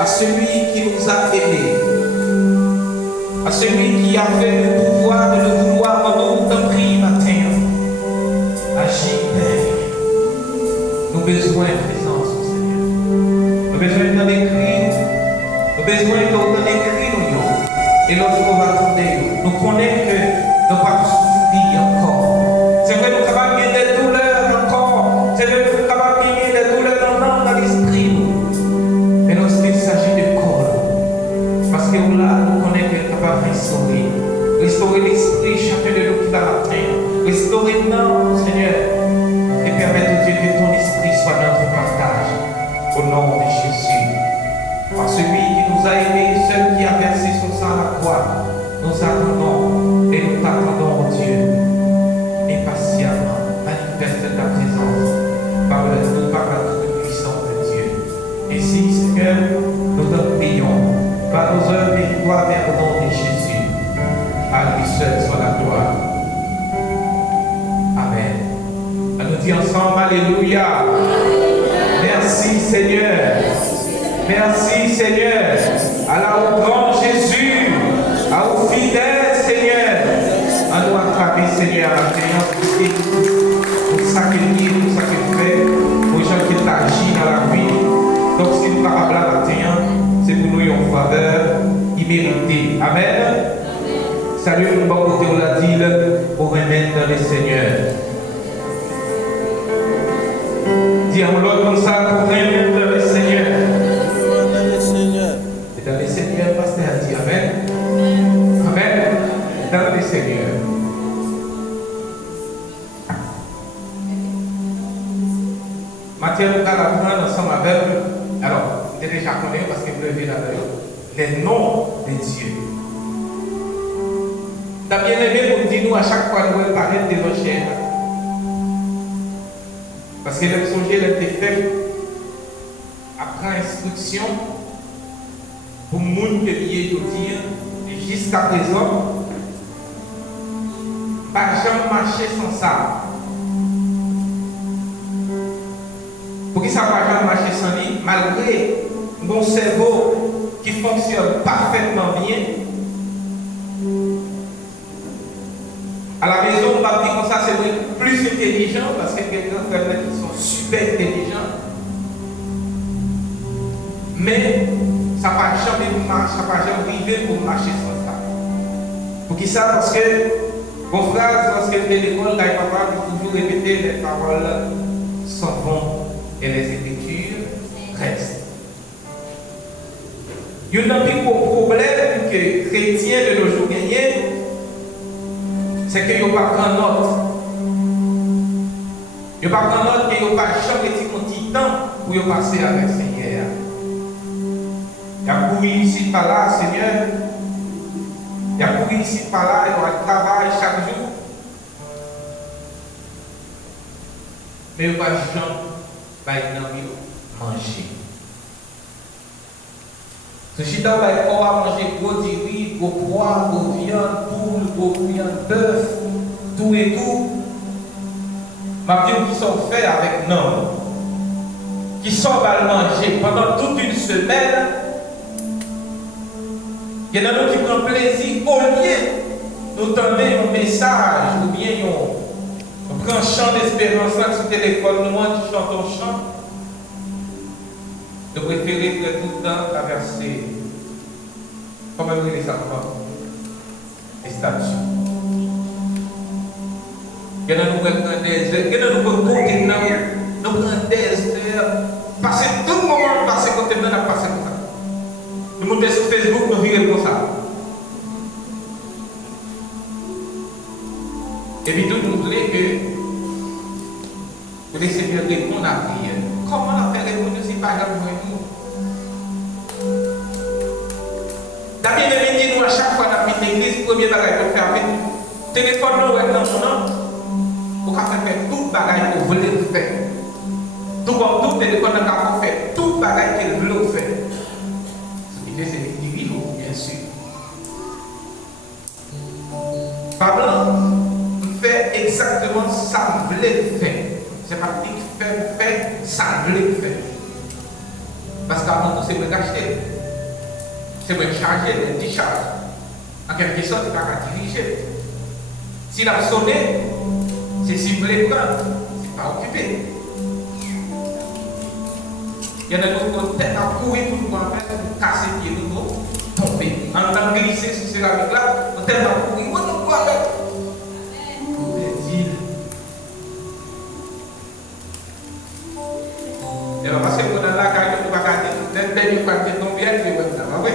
à celui qui nous a aimés, à celui qui a fait le pouvoir de le vouloir en nous, t'en prie matin. Agis, Père. Nous avons besoin de présence, Seigneur. Nous avons besoin d'en écrire. Nous avons besoin d'en écrire, et lorsqu'on va attendre, nous connaissons que nous ne pas souffrir encore. C'est vrai, nous sommes capables des douleurs encore. C'est vrai, nous sommes capables des douleurs dans l'esprit. Mais lorsqu'il s'agit de corps, parce que là, nous connaissons que nous sommes capables de restaurer l'esprit, chacun de nous qui va la terre. Restaurer nous, Seigneur, et permettre Dieu que ton esprit soit notre partage. Au nom de Jésus. Par celui qui nous a aimés, celui qui a versé son sang à la croix, nous attendons et nous t'attendons, Dieu, impatiemment. Manifeste ta présence par la toute-puissance de Dieu. Ainsi, Seigneur, nous te prions par nos œuvres et gloire vers le nom de Jésus. À lui seul soit la gloire. Amen. On nous dit ensemble, Alléluia. Merci, Seigneur. Merci Seigneur, au grand Jésus, au fidèle Seigneur, à nous attraper Seigneur, à pour s'accueillir, pour sacrifier, pour les gens qui agissent dans la vie. Donc si nous sommes capables à c'est pour nous une faveur imméritée. Amen. Salut le bon côté, on l'a dit, pour remettre dans le Seigneur. Dis-moi l'autre comme ça, pour remettre dans le Seigneur. Dans le Seigneur, pasteur a dit Amen. Amen. Dans le Seigneur. Matthieu, nous allons apprendre ensemble avec. Alors, vous déjà connaissez parce que vous levez là-dedans. Les noms de Dieu. T'as bien aimé pour dire nous à chaque fois nous parler de nos chers. Parce que le songe, il était fait après instruction. Pour le monde que lié de dire, jusqu'à présent, pas jamais marcher sans ça. Pour qui ça ne va jamais marcher sans lui, malgré mon cerveau qui fonctionne parfaitement bien. À la maison, on va dire comme ça, c'est plus intelligent parce que quelqu'un fait qui sont super intelligents. Mais ça ne va jamais arriver pour marcher sans ça. Pour qui ça? Parce que, mon frère, lorsqu'il était à l'école, il faut toujours répéter les paroles s'en vont et les écritures restent. Il y a un plus gros problème que les chrétiens de nos jours gagnent, c'est qu'ils n'ont pas pris note. Ils n'ont pas pris note et ils n'ont pas jamais dit un petit temps pour passer avec le Seigneur. Il y a couru ici par là, Seigneur. Il y a couru ici par là, il y a travail chaque jour. Mais il n'y a pas de gens qui manger. Ce chita va être à manger gros riz, gros pois, gros viande, poule, gros viande, bœuf, tout et tout. Ma vie qui sont faits avec nous, qui sont à manger pendant toute une semaine. Il y en a d'autres qui prennent plaisir au lieu de nous donner un message ou bien on prend un chant d'espérance sur le téléphone, nous qui chantons un chant. De préférer tout le temps traverser, comment vous les enfants, les statues. Il y en a nous prendre des heures, il y en a nous prendre des heures, passer tout le moment, passer côté de nous, passer comme ça. Nous montons sur Facebook, nous vivons comme ça. Et puis tout nous voulons que le Seigneur réponde à la prière. Comment on a fait répondre si pas grave pour nous? David me dit nous à chaque fois dans l'église, premier bagage pour faire avec nous. Téléphone nous avec dans son nom. Pour faire tout bagage pour voler le faire. Tout comme tout téléphone nous a fait tout bagage qu'il veut faire. Ce qui fait c'est l'individu, bien sûr. Pablo fait exactement ça qu'il voulait faire. C'est pas qu'il fait ça qu'il voulait faire. Parce médicament, c'est moi qui acheter. C'est moi qui charger, le décharge. En quelque sorte, il va diriger. S'il a sonné, c'est si vous voulez prendre, c'est pas occupé. Il y en a d'autres têtes à courir pour nous faire, pour casser les pieds, nous tomber. En train de glisser sur ces céramiques-là, on tête à courir, on nous voit avec. Et alors, parce que vous avez là, quand vous avez gardé, vous avez dernier fois que vous tombez, vous avez dit, oui,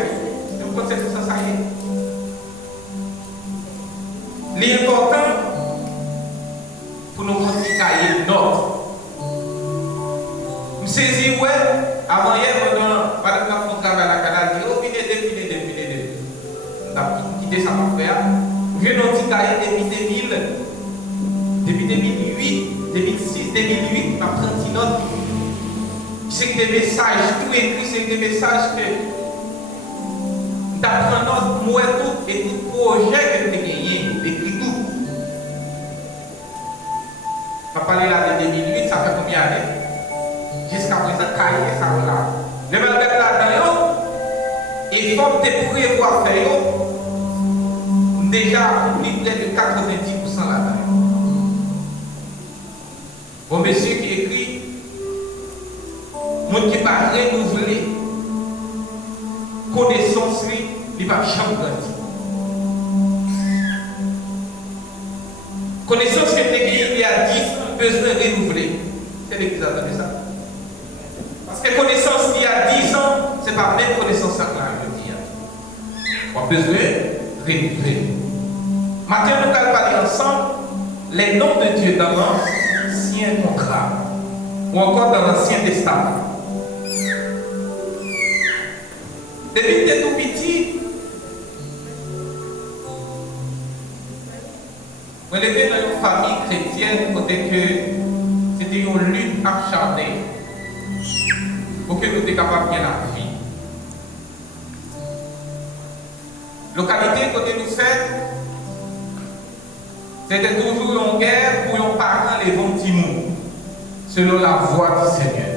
vous pensez que ça y est. L'important, pour nous montrer qu'il y a notre. Je saisis, ouais, avant hier, pendant que nous travaillons à la canal, je dis, oh, venez. On a quitté ça pour faire. Je viens dans petit cahier depuis 2008, 2006, 2008, je prends une note. C'est des messages, tout écrit, c'est des messages que d'après notre moi tout et tout projet que tu as gagné, écrit tout. Je vais parler là de 2008, ça fait combien d'années? Jusqu'à présent, cahier, ça va là. Le même là-dedans, il faut que tu prévois faire, déjà accompli près de 90% là-dedans. Bon, monsieur qui écrit, monde qui va renouveler connaissance, il va jamais grandir. Connaissance que tu as gagnée il y a 10 ans, besoin de renouveler. C'est l'église de ça. Parce que connaissance il y a 10 ans, ce n'est pas même connaissance que je dis. On a besoin de renouveler. Maintenant, nous allons parler ensemble les noms de Dieu dans l'Ancien Contrat ou encore dans l'Ancien Testament. Depuis que tu es tout petit, je suis élevé dans une famille chrétienne côté que c'était une lutte acharnée pour que nous soyons capables de bien la vie. Localité côté nous faites, c'était toujours une guerre pour nos parents les bons petits mots, selon la voix du Seigneur.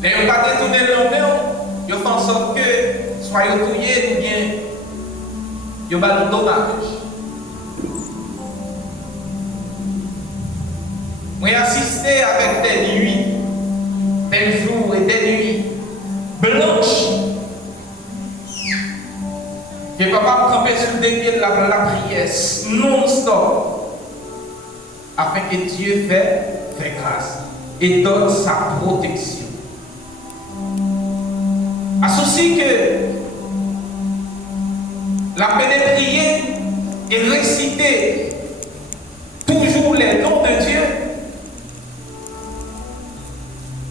Mais on ne va pas détourner le nom, ils font en sorte que soyez touillés ou bien ils ont un dommage. Moi, j'ai assisté avec des nuits, des jours et des nuits blanches. Que papa me campait sur des pieds de la prière non-stop, afin que Dieu fait grâce et donne sa protection. Associé que la peine de prier et réciter toujours les noms de Dieu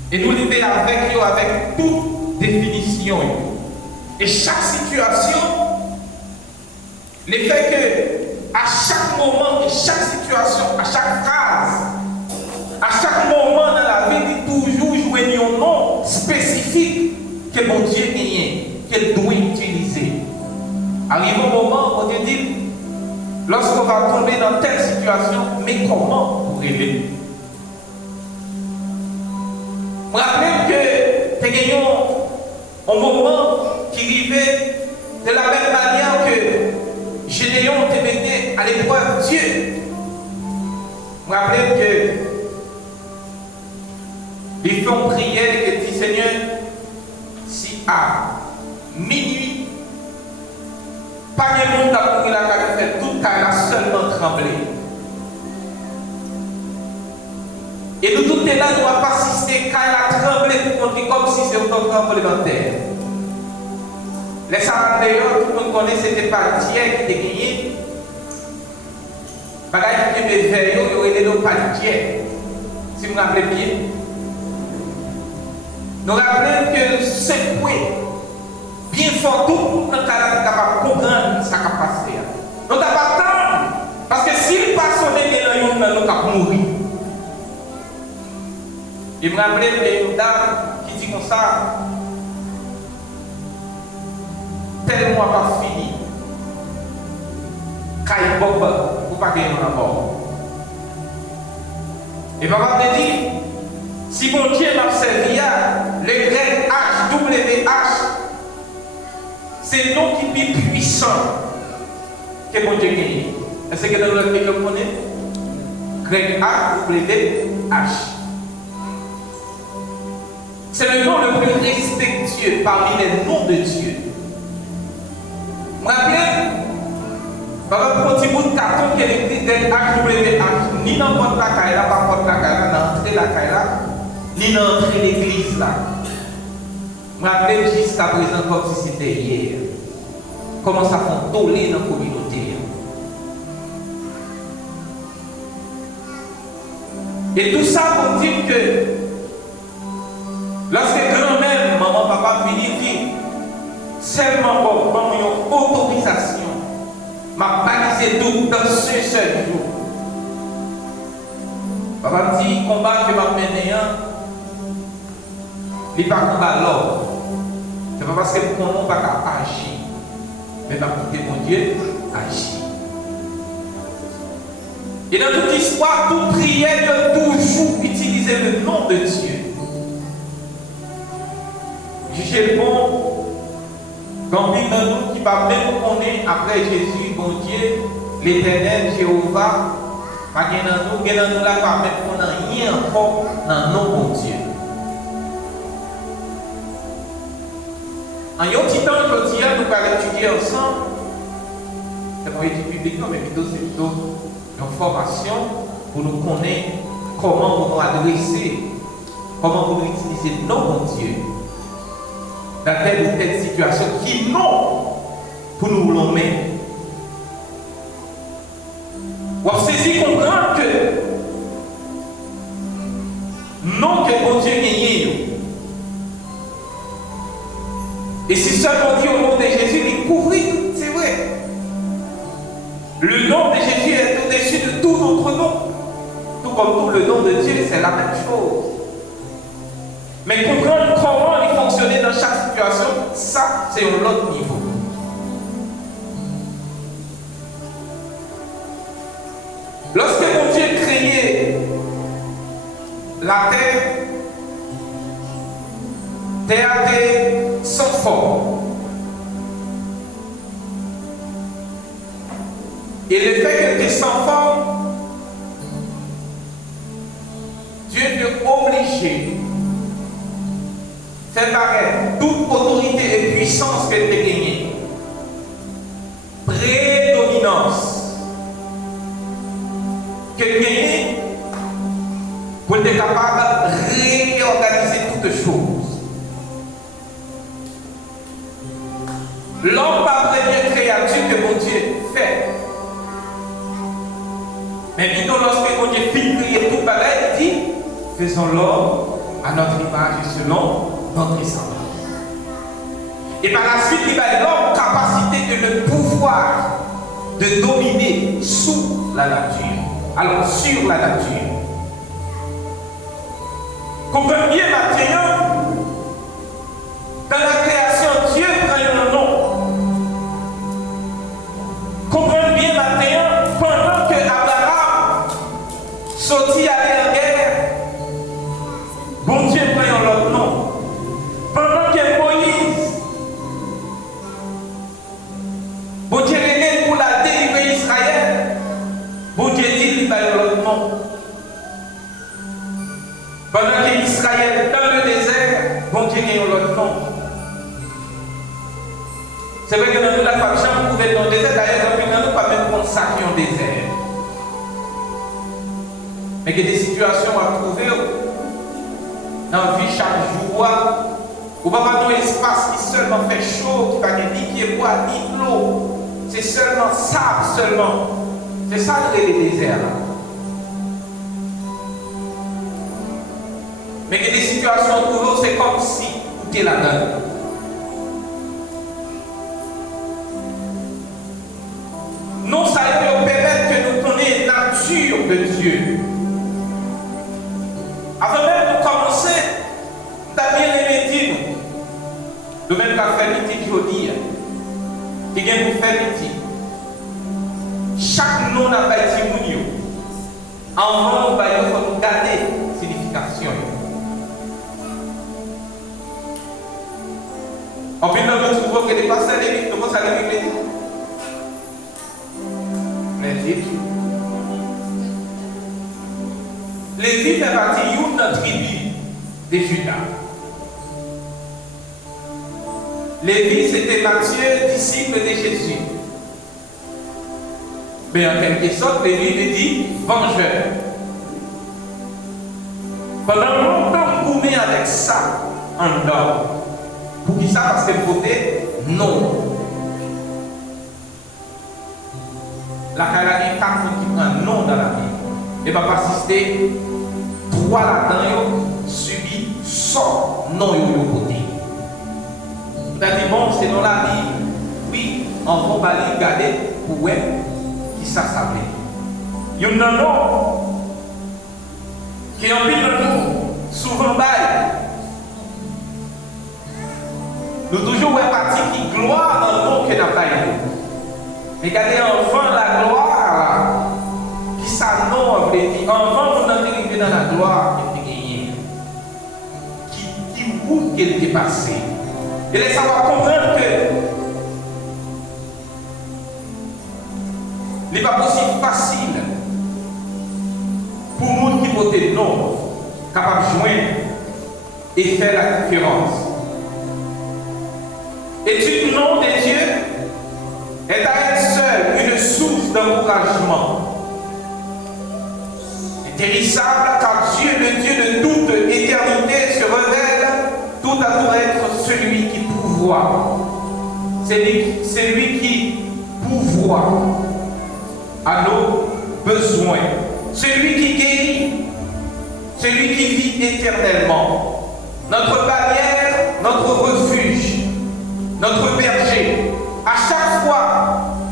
et nous lever avec eux avec toute définition. Et chaque situation, le fait que à chaque moment et chaque situation, à chaque phrase, à chaque moment dans la vie, toujours jouer un nom spécifique que mon Dieu gagne, qu'elle doit utiliser. Arrive un moment où on te dit, lorsqu'on va tomber dans telle situation, mais comment pour rêver? Je me rappelle que tu as gagné un moment qui arrivait de la même manière que Gédéon te mettait à l'épreuve Dieu. Je me rappelle que les gens priaient et dit Seigneur, si à minuit, pas de monde a pris la carte, fait toute carrière seulement tremblé. Et nous tous là, nous n'avons pas assisté quand elle a tremblé pour montrer comme si c'était un tremblement dans terre. Les Samaritains, tout le monde connaît, ce n'était pas Dieu qui était gagné. Bagaille qui me veille, il aurait été pas Dieu. Si vous vous rappelez bien. Nous rappelons que ce point, bien fort, tout le monde est capable de comprendre sa capacité. Nous n'avons pas attendre. Parce que s'il passe au nez dans nous allons mourir. Je me rappelle d'une dame qui dit comme ça, tel mois pas fini, Kaï Bob, pour pas gagner la mort. Et papa me dit, Si mon Dieu m'a servi, le grec HWH, c'est le nom qui est puissant que mon Dieu gagne. Est-ce que dans le pays vous connaissez? Grec HWH. C'est le nom le plus respectueux parmi les noms de Dieu. Vous vous rappelez? Papa, pour un petit bout de carton qui est écrit HWH, ni dans votre caille là, pas votre caille là, dans l'entrée de la caille là, ni dans l'entrée de l'église là. Je me rappelle jusqu'à présent comme si c'était hier. Comment ça fait toller dans la communauté. Et tout ça pour dire que lorsque grand-mère, maman, papa viennent dire, seulement pour une autorisation, m'a balisé tout dans ce seul jour. Papa me dit, combat que m'a mené, il n'est pas combat l'ordre. Ce n'est pas parce que mon nom n'a pas agir, mais m'a quitté mon Dieu, agir. Et dans toute histoire, toute prière, il a toujours utilisé le nom de Dieu. Jugez le bon. Quand il y a nous qui va même connaître après Jésus, bon Dieu, l'Éternel, Jéhovah, pas qu'il y a nous là, pas même qu'on n'a rien encore dans nos bon Dieu. En un petit temps, je dis, nous allons étudier ensemble. C'est pas une étude publique, non, mais plutôt c'est plutôt une formation pour nous connaître comment nous adresser, comment nous utiliser nos bon Dieu dans telle ou telle situation qui non pour nous l'emmener. On saisit comprendre que non que mon Dieu gagne. Et si seulement dit au nom de Jésus, il couvrit, c'est vrai. Le nom de Jésus est au-dessus de tout notre nom. Tout comme tout le nom de Dieu, c'est la même chose. Mais comprendre comment il fonctionnait dans chaque situation, ça, c'est un autre niveau. Lorsque mon Dieu créait la terre était sans forme. Et le fait qu'elle était sans forme, Dieu est obligé de faire paraître toute autorité et puissance qu'elle a gagnée. Prédominance. Qu'elle gagne pour être capable de réorganiser toutes choses. L'homme par première créature que mon Dieu fait. Mais plutôt lorsque mon Dieu finit de créer tout pareil, il dit, faisons l'homme à notre image et selon notre semblance. Et par la suite, il a l'homme capacité et le pouvoir de dominer sous la nature. Alors sur la nature. Comprenez bien maintenant, dans la création, Dieu prend un nom. Comprenez bien maintenant, pendant que Abraham sortit aller en guerre, bon Dieu prend l'autre nom. Pendant que Moïse, bon Dieu est pour la délivrer Israël, bon Dieu dit qu'il va l'autre nom. Pendant qu'Israël dans le désert, bon Dieu gagne l'autre nom. C'est vrai que dans nous, la femme chambre pouvait être dans le désert, d'ailleurs, dans nous, pas même consacrer au désert. Mais que des situations à trouver dans la vie chaque jour, où pas dans un espace qui seulement fait chaud, qui va ni qui est bois, ni l'eau. C'est seulement sable seulement. C'est ça le désert là. Mais que des situations trouver, c'est comme si tout est là-dedans. Non, ça peut permettre que nous connaissions la nature de Dieu. Avant même de commencer, nous avons bien aimé dire, nous même qu'à faire midi aujourd'hui, qui vient pour faire midi. Chaque nom n'a pas été mounio. En nom, il faut nous garder la signification. En plus, nous trouvons que les pasteurs Lévi, comment ça Lévi dit? Lévi fait partie d'une tribu de Juda. Lévi, c'était Matthieu, disciple de Jésus. Mais en quelque sorte, Lévi veut dire vengeur. Pendant longtemps, vous met avec ça en homme. Pour qui ça? Parce que voter non. La Calanie, 4 qui prend non dans la vie. Et va persister. 3 là-dedans, subi sans non côté. Il a dit bon, c'est dans la vie. Oui, on va aller regarder pour voir qui ça s'appelle. Il y a un nom qui est en ville de nous, souvent bail. Nous toujours ouais parti qui gloire dans le nom que n'a pas eu. Mais regardez enfant la gloire là, qui ça nom veut dire enfant nous arrivé dans la gloire qui était gagné. Qui route qu'elle était passée. Et laisse savoir comprendre que il n'est pas possible facile pour monde qui vote non, capable de joindre et faire la différence. Étude nom de Dieu est à elle seule une source d'encouragement. Intéressable car Dieu, le Dieu de toute éternité, se révèle tout à tout être celui qui pourvoit. C'est lui qui pourvoit à nos besoins. Celui qui guérit, celui qui vit éternellement. Notre barrière, notre refuge, notre berger. À chaque fois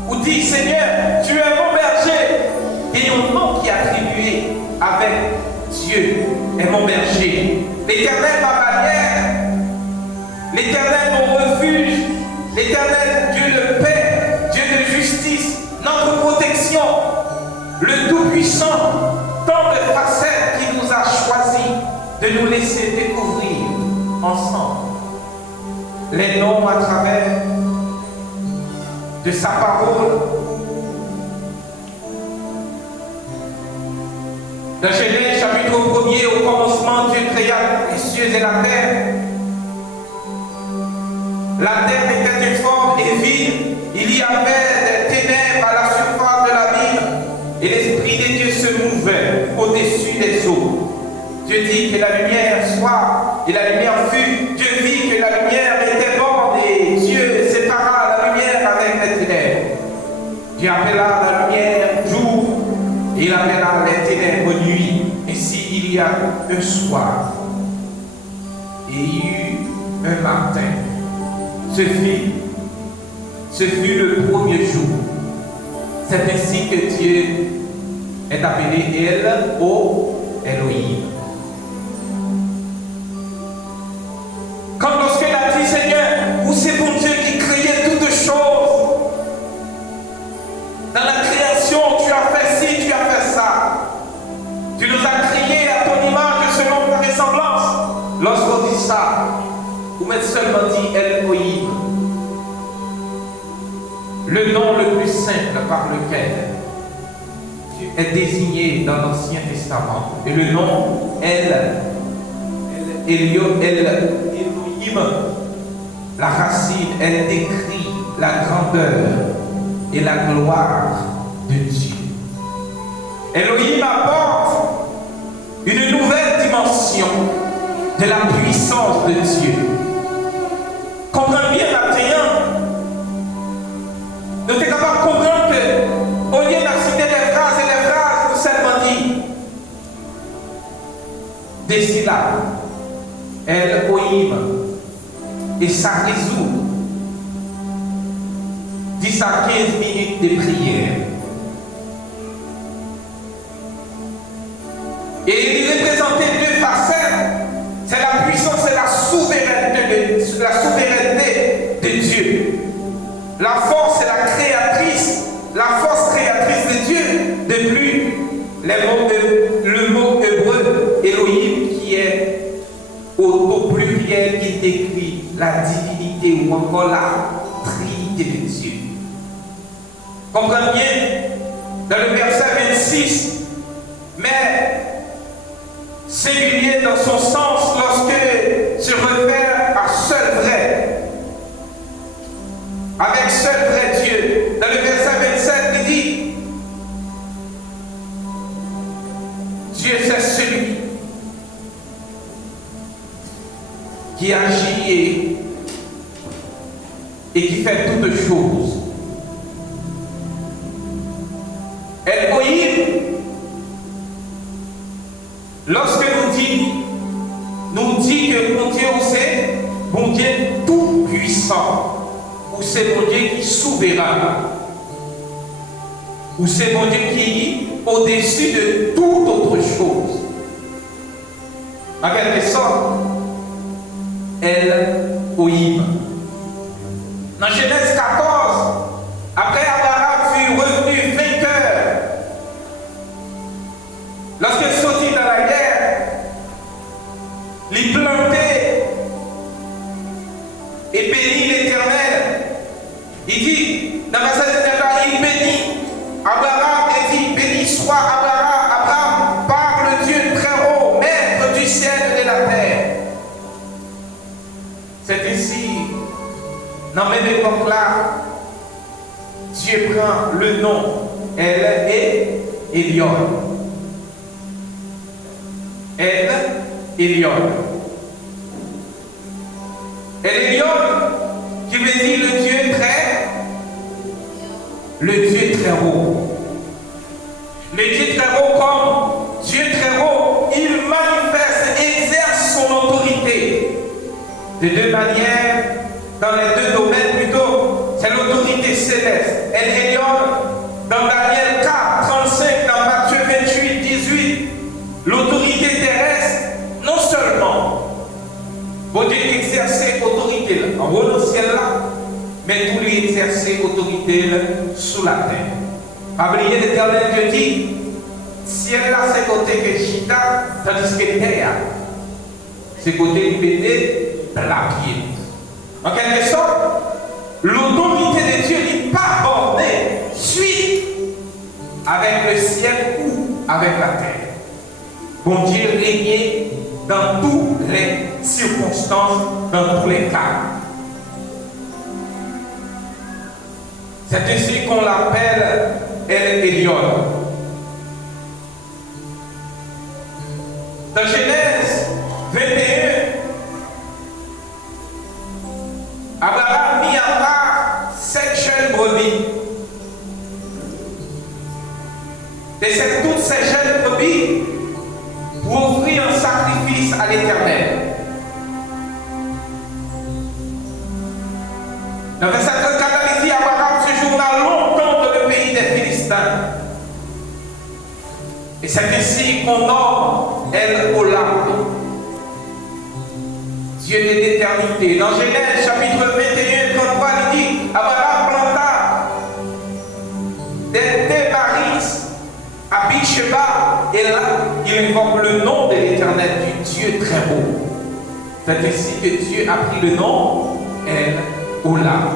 où dit Seigneur, tu es mon berger, et un nom qui est attribué avec Dieu est mon berger. L'Éternel ma barrière, l'Éternel mon refuge, l'Éternel Dieu de paix, Dieu de justice, notre protection, le Tout-Puissant, tant de facettes qui nous a choisi de nous laisser découvrir ensemble les noms à travers de sa parole. Dans Genèse chapitre 1er, au commencement, Dieu créa les cieux et la terre. La terre était informe et vide. Il y avait des ténèbres à la surface de l'abîme et l'Esprit de Dieu se mouvait au-dessus des eaux. Dieu dit que la lumière soit, et la lumière fut. Dieu vit que la lumière était bonne et Dieu sépara la lumière avec les ténèbres. Dieu appela la lumière jour et il appela les ténèbres nuit. Ainsi il y a un soir et il y eut un matin. Ce fut le premier jour. C'est ainsi que Dieu est appelé El Elohim. Quand lorsque il a dit Seigneur, où c'est bon Dieu qui créait toutes choses. Dans la création, tu as fait ci, tu as fait ça. Tu nous as créés à ton image selon ta ressemblance. Lorsqu'on dit ça, vous mettez seulement dit Elohim. Le nom le plus simple par lequel Dieu est désigné dans l'Ancien Testament. Et le nom Elohim, la racine, elle décrit la grandeur et la gloire de Dieu. Elohim apporte une nouvelle dimension de la puissance de Dieu. Comprenez bien maintenant. Nous sommes capables de comprendre que, au lieu d'accepter des phrases et des phrases, nous seulement dit des syllabes. Elohim. Et ça résout 10 à 15 minutes de prière. Et il représentait deux facettes. C'est la puissance et la souveraineté de Dieu. La force est la force créatrice de Dieu. De plus, le mot hébreu Elohim qui est au pluriel, qui il est écrit la divinité ou encore la Trinité de Dieu. Comprenez bien, dans le verset 26, mais singulier dans son sens lorsque se réfère à seul vrai, avec seul vrai Dieu. Dans le verset 27, il dit, Dieu c'est celui qui agit et qui fait toutes choses. Elohim, lorsque nous dit que mon Dieu c'est bon Dieu tout puissant, ou c'est mon Dieu qui est souverain, ou c'est mon Dieu qui est au-dessus de toute autre chose. En quelque sorte, Elohim. Dans Genèse 14, après Abraham fut revenu vainqueur, lorsqu'il sortit dans la guerre, il plantait et bénit l'Éternel. Il dit, dans la verset 19, il bénit Abraham et dit, béni soit Abraham par le Dieu très haut, maître du ciel et de la terre. C'est ici, dans la même époque-là, Dieu prend le nom El et Elion. El Elion. El Elion, qui veut dire le Dieu très haut. Le Dieu très haut, comme Dieu très haut, il manifeste, exerce son autorité de deux manières, dans les deux domaines plutôt. C'est l'autorité céleste. El Elion, dans Daniel 4, 35, dans Matthieu 28, 18, l'autorité terrestre, non seulement, bon Dieu exercer autorité là, en haut dans le ciel là, mais tout lui exercer autorité là, sous la terre. Pas oublier l'Éternel Dieu dit, ciel là c'est côté que Chita, tandis que terre, c'est côté du pété, la pied. En quelque sorte, l'autorité de Dieu n'est pas bornée suite avec le ciel ou avec la terre. Bon Dieu régnait dans toutes les circonstances, dans tous les cas. C'est ainsi qu'on l'appelle El Elion. Dans Genèse 21, Abraham mit à part 7 jeunes brebis. Et c'est toutes ces jeunes brebis pour offrir un sacrifice à l'Éternel. Dans verset 34, il dit Abraham séjourna longtemps dans le pays des Philistins. Et c'est ici qu'on nomme El Olam, Dieu de l'éternité. Dans Genèse chapitre 21, 33, il dit Abraham planta des thémaris à Beersheba, et là, il invoque le nom de l'Éternel, du Dieu très haut. C'est ici que Dieu a pris le nom El Olam.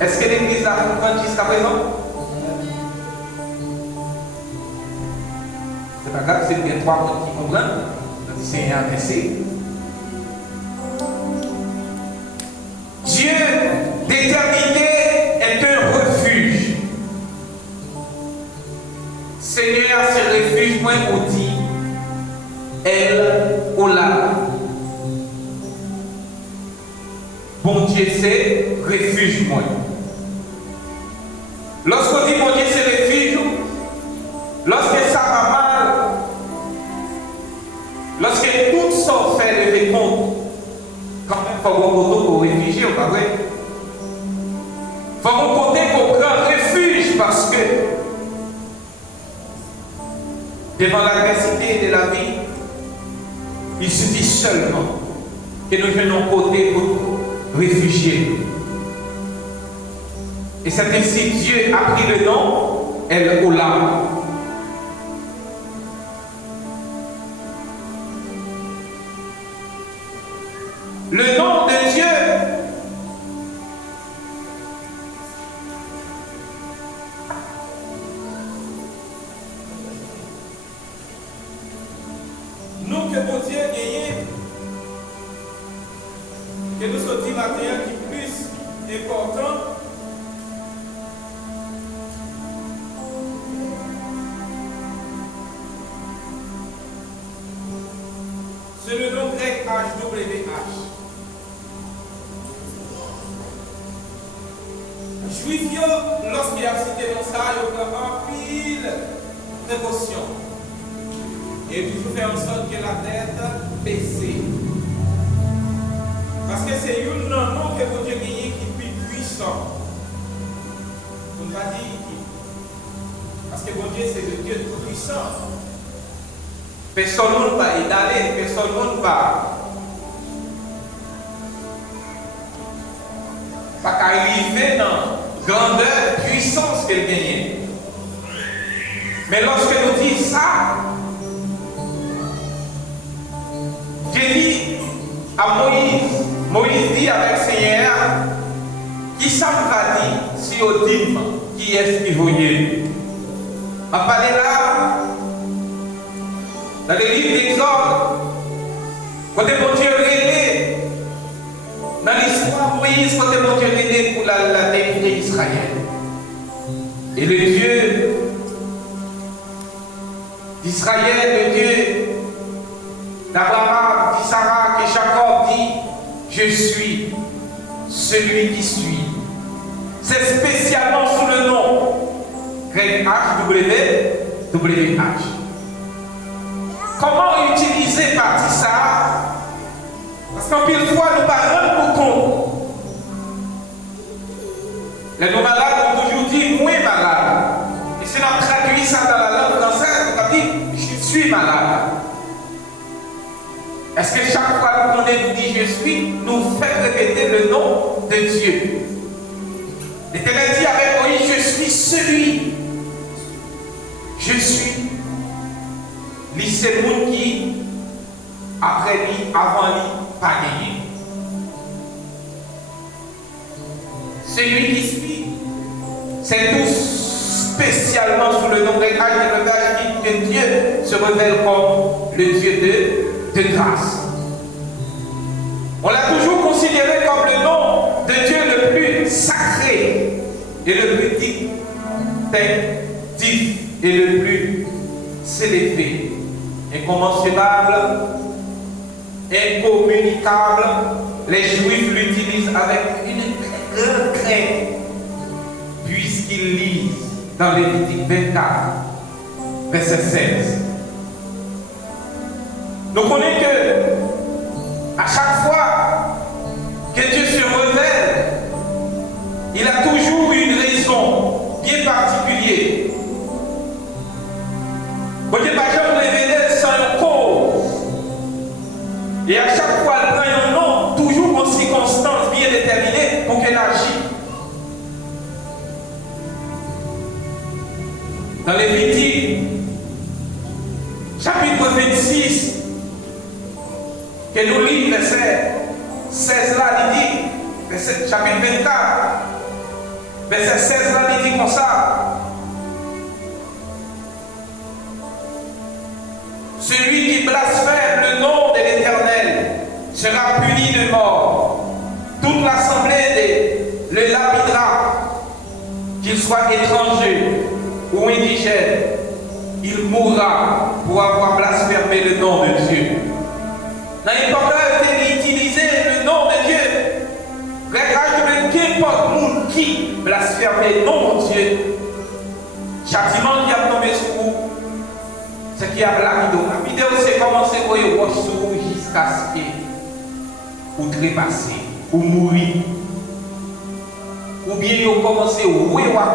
Est-ce que l'Église a compris jusqu'à présent? C'est pas grave, c'est bien 3 mots qui comprennent. Le Seigneur merci. Dieu d'éternité est un refuge. Seigneur, ce refuge, moi, vous dit El Olam. Bon Dieu, c'est refuge, moi. Lorsqu'on dit mon Dieu, c'est refuge, lorsque ça va mal, lorsque tout ça fait lever compte, quand même, il faut qu'on côté pour réfugier, pas vrai? Il faut qu'on côté pour prendre refuge parce que devant l'adversité de la vie, il suffit seulement que nous venons côté pour nous réfugier. Et c'est ainsi que Dieu a pris le nom El Olam. le nom de Dieu. Nous que bon Dieu gagne, que nous sortions matin qui plus important. C'est le nom grec HWH. Juif, lorsqu'il a cité dans ça, il a un pile précaution. Et toujours faire en sorte que la tête baisse. Parce que c'est un nom que vous Dieu gagne qui est plus puissant. Vous ne pas dire qui. Parce que mon Dieu, c'est le Dieu tout puissant. Personne ne va y aller, personne ne va arriver dans grandeur, puissance qu'elle gagne. Mais lorsque nous disons ça, Dieu dit à Moïse dit avec Seigneur, qui ça va dire si on dit qui est-ce qui voyait? On parle là, dans le livre d'Exode, quand mon Dieu relève, dans l'histoire Moïse, quand mon Dieu relève pour la délivrer d'Israël. Et le Dieu d'Israël, le Dieu d'Abraham, d'Isaac et Jacob dit, je suis celui qui suis. C'est spécialement sous le nom grec HWH. Comment utiliser partie ça? Parce qu'en pile fois, nous ne parlons pas compte. Les nos malades ont toujours dit, moi malade. Et si on traduit ça dans la langue française, on dit, je suis malade. Est-ce que chaque fois qu'on nous dit je suis, nous fait répéter le nom de Dieu? L'Éternel dit avec Moïse, je suis celui. Je suis. Lui, c'est le monde qui, après lui, avant lui, pas gagné. Celui qui suit, c'est tout spécialement sous le nom de HWH que Dieu se révèle comme le Dieu de grâce. On l'a toujours considéré comme le nom de Dieu le plus sacré et le plus distinctif et le plus célébré, incommensurable, incommunicable. Les Juifs l'utilisent avec une grande crainte, puisqu'ils lisent dans Lévitique 24, verset 16. Nous connaissons que à chaque fois que Dieu se révèle, il a toujours une raison bien particulière. Bon Dieu, par exemple, révéler sans une cause. Et à chaque fois, il prend un nom, toujours en circonstances bien déterminées pour qu'elle agisse. Dans Lévitique, chapitre 26, que nous lisons, verset 16 là, il dit, chapitre 24, verset 16 là, il dit comme ça. Celui qui blasphème le nom de l'Éternel sera puni de mort. Toute l'assemblée le lapidera, qu'il soit étranger ou indigène. Il mourra pour avoir blasphémé le nom de Dieu. Dans l'époque là, il était utilisé le nom de Dieu. Regardez qu'importe monde qui blasphémait le nom de Dieu. Châtiment qui a tombé sur vous, c'est qu'il y a la vidéo. La vidéo, c'est commencer à voir jusqu'à ce que vous trépasser, ou mourir. Ou bien vous commencez à voir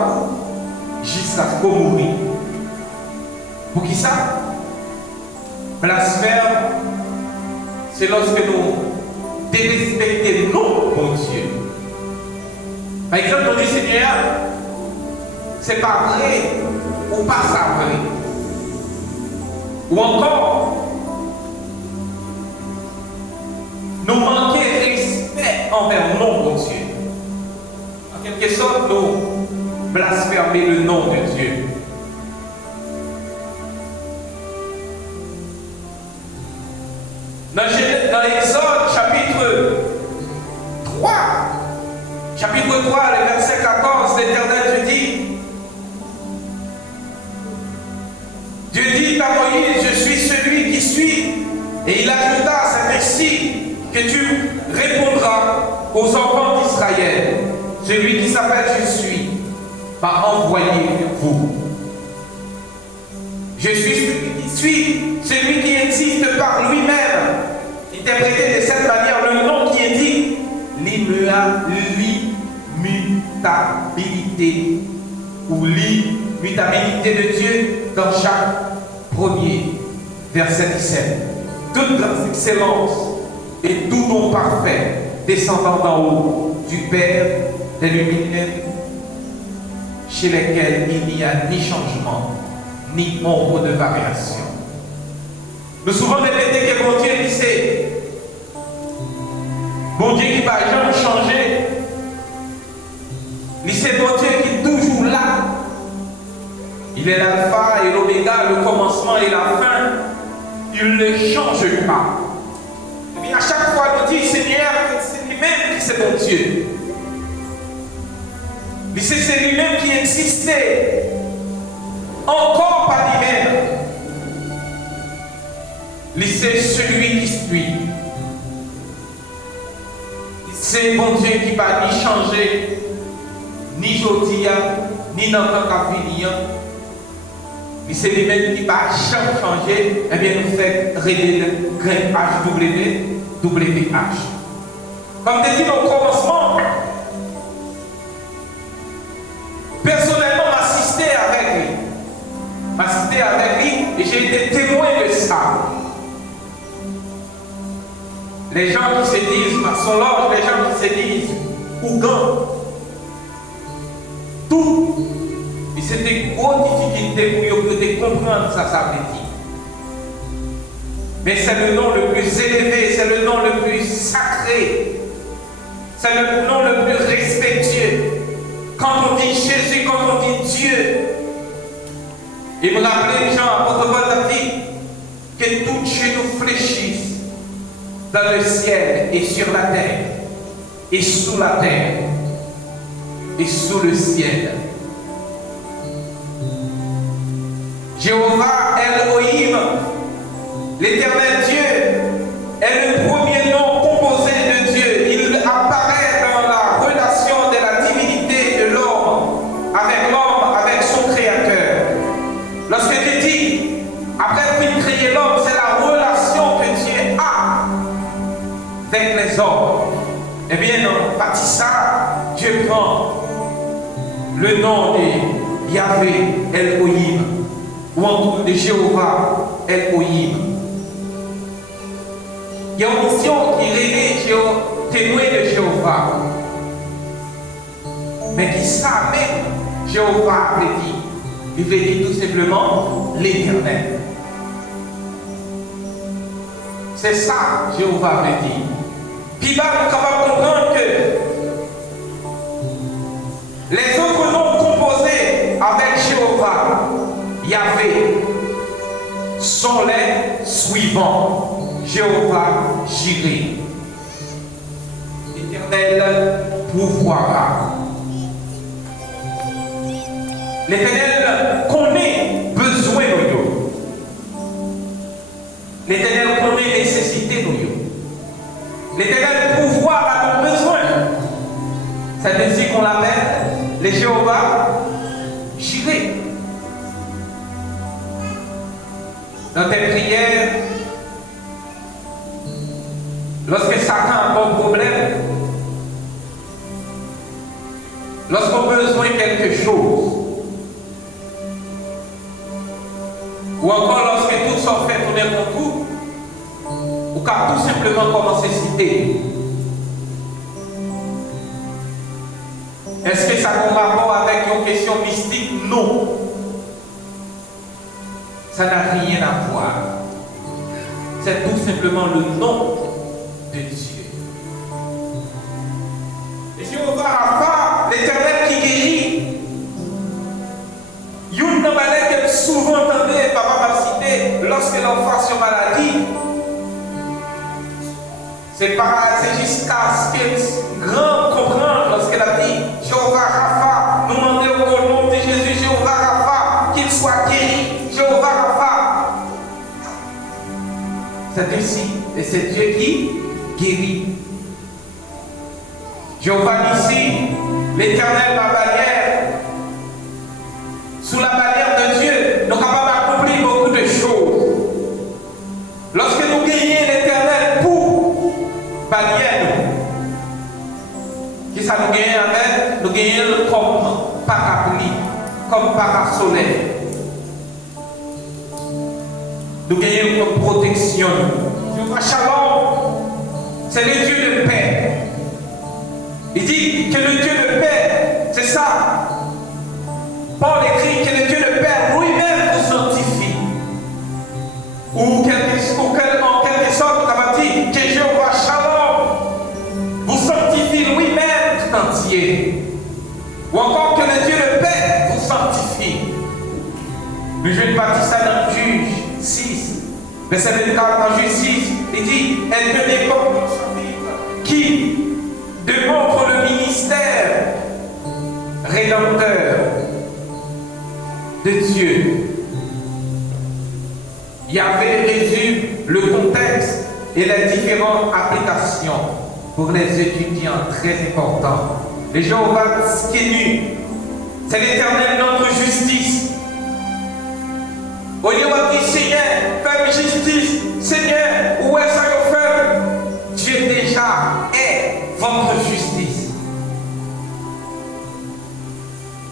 jusqu'à ce que vous mourrez. Pour qui ça? Blasphème, c'est lorsque nous dérespectons nous, mon Dieu. Par exemple, nous disons, Seigneur, c'est pas vrai, ou pas ça vrai. Ou encore, nous manquons envers non bon Dieu. En quelque sorte, nous blasphémer le nom de Dieu. Dans Exode chapitre 3, le verset 14, l'Éternel Dieu dit à Moïse, je suis celui qui suis. Et il ajouta, c'est ainsi que tu répondras aux enfants d'Israël. Celui qui s'appelle je suis m'a envoyé vous. Je suis celui qui suis, celui qui existe par lui-même. Interprété de cette manière, le nom qui indique l'immutabilité ou l'immutabilité de Dieu dans chaque premier verset 17. Toute grâce, excellence et tout don parfait descendant d'en haut du Père des lumières, chez lesquels il n'y a ni changement ni ombre de variation. Nous souvent répété que mon Dieu c'est bon Dieu qui va jamais changer. C'est mon Dieu qui est toujours là. Il est l'alpha et l'oméga, le commencement et la fin. Il ne change pas. Et bien à chaque fois, nous dit Seigneur, c'est lui-même qui c'est mon Dieu. C'est lui-même qui existait encore par lui-même. C'est celui qui suit. C'est mon Dieu qui va ni changer, ni jodia, ni dans le venir. C'est lui-même qui va changer. Et bien nous fait régler le HWH. Comme tu dis au commencement, personnellement m'assister avec lui et j'ai été témoin de ça. Les gens qui se disent maçon-loge, les gens qui se disent ougan, tout, et c'est des grosses difficultés pour de comprendre ça veut dire. Mais c'est le nom le plus élevé, c'est le nom le plus sacré, c'est le nom le plus respectueux. Quand on dit Jésus, quand on dit Dieu, il me rappelait les gens à votre vie que tout genou fléchisse dans le ciel et sur la terre, et sous la terre, et sous le ciel. Jéhovah Elohim, l'éternel Dieu, est le premier nom composé de Dieu. Il apparaît dans la relation de la divinité de l'homme, avec son créateur. Lorsque Dieu dit, après qu'il crée l'homme, c'est la relation que Dieu a avec les hommes. Eh bien, en bâtissant, Dieu prend le nom de Yahvé Elohim, ou encore de Jéhovah Elohim. Il y a une mission qui est témoin de Jéhovah, mais qui ça même, Jéhovah veut dire. Il veut dire tout simplement l'Éternel. C'est ça, Jéhovah veut dire. Puis là, nous sommes capables de comprendre que les autres noms composés avec Jéhovah, Yahvé, sont les suivants. Jéhovah Jireh. L'Éternel pourvoira. L'Éternel connaît besoin de nous. L'Éternel connaît nécessité de nous. L'Éternel pourvoit à nos besoins. C'est ainsi qu'on l'appelle les Jéhovah Jireh. Dans tes prières, lorsque Satan a un problème, lorsqu'on a besoin de quelque chose, ou encore lorsque tout sont fait tourner mon coup, ou car tout simplement commencer à citer. Est-ce que ça a un rapport avec une question mystique? Non. Ça n'a rien à voir. C'est tout simplement le nom de Dieu. lorsque l'enfant sur maladie, c'est jusqu'à ce que grand comprendre lorsqu'elle a dit Jéhovah Rapha, nous demandons au nom de Jésus, Jéhovah Rapha, qu'il soit guéri, Jéhovah Rapha. C'est ici, et c'est Dieu qui guérit. Jéhovah ici, l'Éternel, ma barrière. Sous la barrière de Dieu, nous sommes capables d'accomplir beaucoup de choses. Lorsque nous gagnons l'Éternel pour barrière, qui ça nous gagne avec? Nous gagnons comme parapluie, comme parasolaire. Nous gagnons comme protection. Jéhovah Shalom, c'est le Dieu de paix. Il dit que le Dieu de paix, c'est ça. Paul écrit que le Dieu de paix lui-même vous sanctifie. Ou en quelque sorte, on va dire que Jéhovah Shalom vous sanctifie lui-même tout entier. Ou encore que le Dieu de paix vous sanctifie. Mais je vais partir ça dans Juge 6, verset 24, dans Juge 6, il dit, elle tenait comme un chapitre qui démontre le ministère rédempteur de Dieu. Yahvé résume le contexte et les différentes applications pour les étudiants très importants. Le Jéhovah Tsidkenu, c'est l'Éternel notre justice. Au lieu de dire Seigneur, fais justice, Seigneur, où est-ce que vous faites? Dieu déjà est votre justice.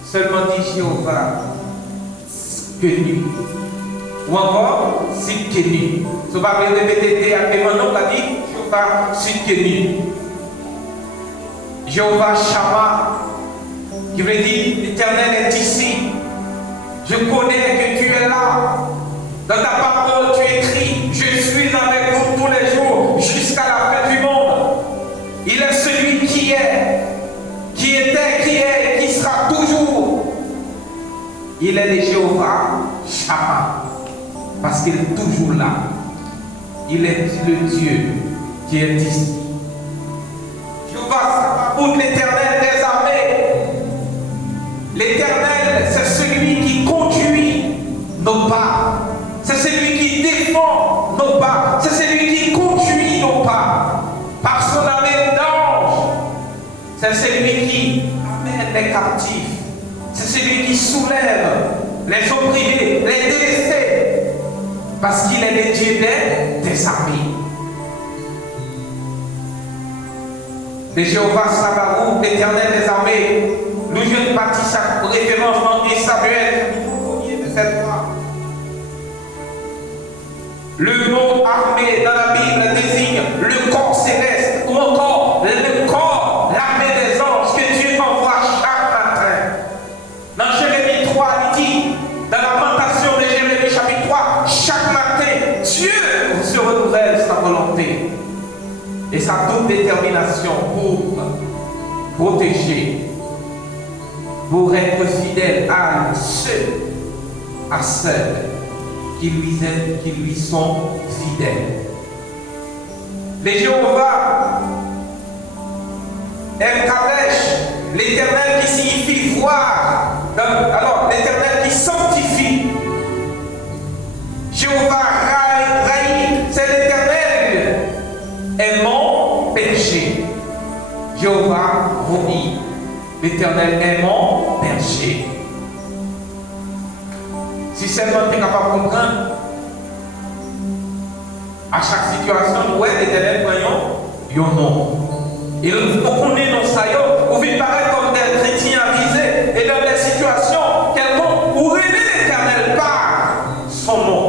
Seulement dit Jéhovah Tsidkenu. Ou encore Tsidkenu. Si vous parlez de BTT, on va dire Jéhovah Tsidkenu. Jéhovah Shammah, qui veut dire l'Éternel est ici. Je connais que tu es là. Dans ta parole, tu écris, je suis avec vous tous les jours jusqu'à la fin du monde. Il est celui qui est, qui était, qui est et qui sera toujours. Il est le Jéhovah Shammah, parce qu'il est toujours là. Il est le Dieu qui est ici. Jéhovah Sabaoth, l'Éternel des armées. L'Éternel, c'est celui qui conduit nos pas. C'est celui qui défend nos pas. C'est celui qui conduit nos pas. Par son armée d'anges. C'est celui qui amène les captifs. C'est celui qui soulève les opprimés, les délaissés. Parce qu'il est le Dieu des armées. Le Jéhovah Sabaoth, l'Éternel des armées. Nous je partie chaque référence dans 1 Samuel, verset 3. Le mot armée dans la Bible désigne le corps céleste ou encore le corps, l'armée des anges que Dieu envoie chaque matin. Dans Jérémie 3, il dit, dans la lamentation de Jérémie chapitre 3, chaque matin, Dieu se renouvelle sa volonté et sa toute détermination pour protéger, pour être fidèle à ceux, qui lui sont fidèles. Les Jéhovah, El Kadesh, l'Éternel qui signifie voir, alors l'Éternel qui sanctifie. Jéhovah Raï, c'est l'Éternel aimant péché. Jéhovah Roni, l'Éternel aimant berger. Si seulement tu es capable de comprendre, à chaque situation, nous l'Éternel voyons, yon non. Et nous connaissons dans ça, on vit pareil comme des chrétiens avisés et dans des situations quelconques où l'Éternel par son nom.